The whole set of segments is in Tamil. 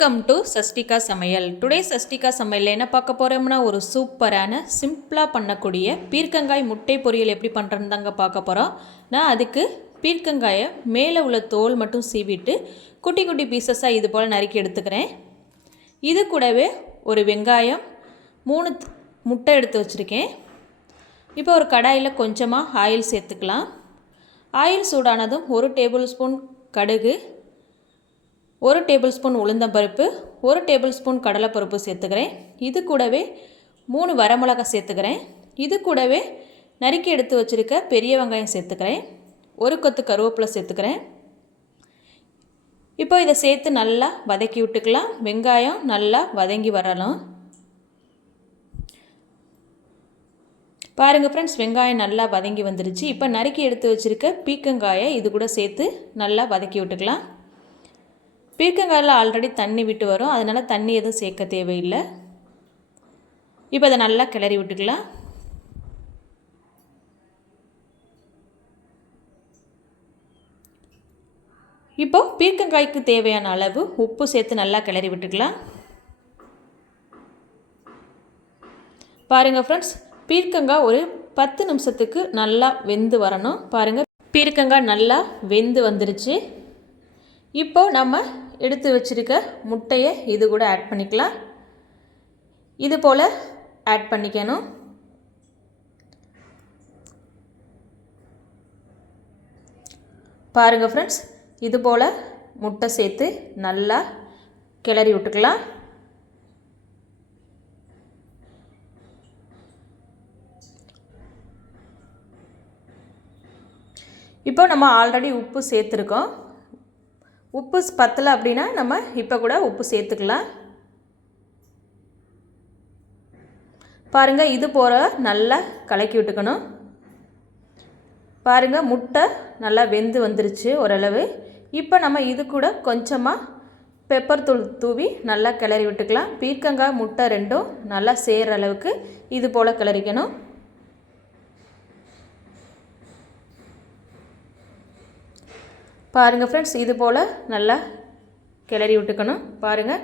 வெல்கம் டு சஷ்டிகா சமையல் டுடே சஷ்டிகா சமையலில் என்ன பார்க்க போகிறோம்னா ஒரு சூப்பரான சிம்பிளாக பண்ணக்கூடிய பீர்க்கங்காய் முட்டை பொரியல் எப்படி பண்ணுறதுன்னு தாங்க பார்க்க போகிறோம் நான் அதுக்கு பீர்க்கங்காயை மேலே உள்ள தோல் மட்டும் சீவிட்டு குட்டி குட்டி பீசஸாக இது போல் நறுக்கி எடுத்துக்கிறேன். இது கூடவே ஒரு வெங்காயம் மூணு முட்டை எடுத்து வச்சுருக்கேன். இப்போ ஒரு கடாயில் கொஞ்சமாக ஆயில் சேர்த்துக்கலாம். ஆயில் சூடானதும் ஒரு டேபிள் ஸ்பூன் கடுகு ஒரு டேபிள் ஸ்பூன் உளுந்தம்பருப்பு ஒரு டேபிள் ஸ்பூன் கடலைப்பருப்பு சேர்த்துக்கிறேன். இது கூடவே மூணு வரமிளகாய் சேர்த்துக்கிறேன். இது கூடவே நறுக்கி எடுத்து வச்சுருக்க பெரிய வெங்காயம் சேர்த்துக்கிறேன். ஒரு கொத்து கருவேப்பிலை சேர்த்துக்கிறேன். இப்போ இதை சேர்த்து நல்லா வதக்கி விட்டுக்கலாம். வெங்காயம் நல்லா வதங்கி வரலாம். பாருங்கள் ஃப்ரெண்ட்ஸ் வெங்காயம் நல்லா வதங்கி வந்துருச்சு. இப்போ நறுக்கி எடுத்து வச்சுருக்க பீக்கங்காயை இது கூட சேர்த்து நல்லா வதக்கி விட்டுக்கலாம். பீர்க்கங்காயில் ஆல்ரெடி தண்ணி விட்டு வரும். அதனால் தண்ணி எதுவும் சேர்க்க தேவையில்லை. இப்போ அதை நல்லா கிளறி விட்டுக்கலாம். இப்போ பீர்க்கங்காய்க்கு தேவையான அளவு உப்பு சேர்த்து நல்லா கிளறி விட்டுக்கலாம். பாருங்கள் ஃப்ரெண்ட்ஸ் பீர்க்கங்காய் ஒரு பத்து நிமிஷத்துக்கு நல்லா வெந்து வரணும். பாருங்கள் பீர்க்கங்காய் நல்லா வெந்து வந்துருச்சு. இப்போ நம்ம எடுத்து வச்சுருக்க முட்டையை இது கூட ஆட் பண்ணிக்கலாம். இது போல் ஆட் பண்ணிக்கணும். பாருங்கள் ஃப்ரெண்ட்ஸ் இது போல் முட்டை சேர்த்து நல்லா கிளறி விட்டுக்கலாம். இப்போ நம்ம ஆல்ரெடி உப்பு சேர்த்துருக்கோம். உப்பு பத்தலை அப்படின்னா நம்ம இப்போ கூட உப்பு சேர்த்துக்கலாம். பாருங்கள் இது போல் நல்லா கலக்கி விட்டுக்கணும். பாருங்கள் முட்டை நல்லா வெந்து வந்துருச்சு ஓரளவு. இப்போ நம்ம இது கூட கொஞ்சமாக பெப்பர் தூள் தூவி நல்லா கிளறி விட்டுக்கலாம். பீர்க்கங்காய் முட்டை ரெண்டும் நல்லா சேர்கிற அளவுக்கு இது போல் கிளறிக்கணும். பாருங்கள் ஃப்ரெண்ட்ஸ் இது போல் நல்லா கிளறி விட்டுக்கணும். பாருங்கள்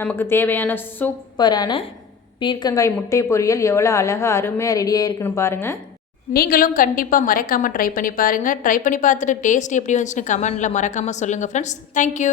நமக்கு தேவையான சூப்பரான பீர்க்கங்காய் முட்டை பொரியல் எவ்வளோ அழகாக அருமையாக ரெடியாக இருக்குன்னு பாருங்கள் நீங்களும் கண்டிப்பாக மறக்காமல் ட்ரை பண்ணி பாருங்கள் ட்ரை பண்ணி பார்த்துட்டு டேஸ்ட் எப்படி வந்துச்சுன்னு கமெண்டில் மறக்காமல் சொல்லுங்கள் ஃப்ரெண்ட்ஸ் தேங்க்யூ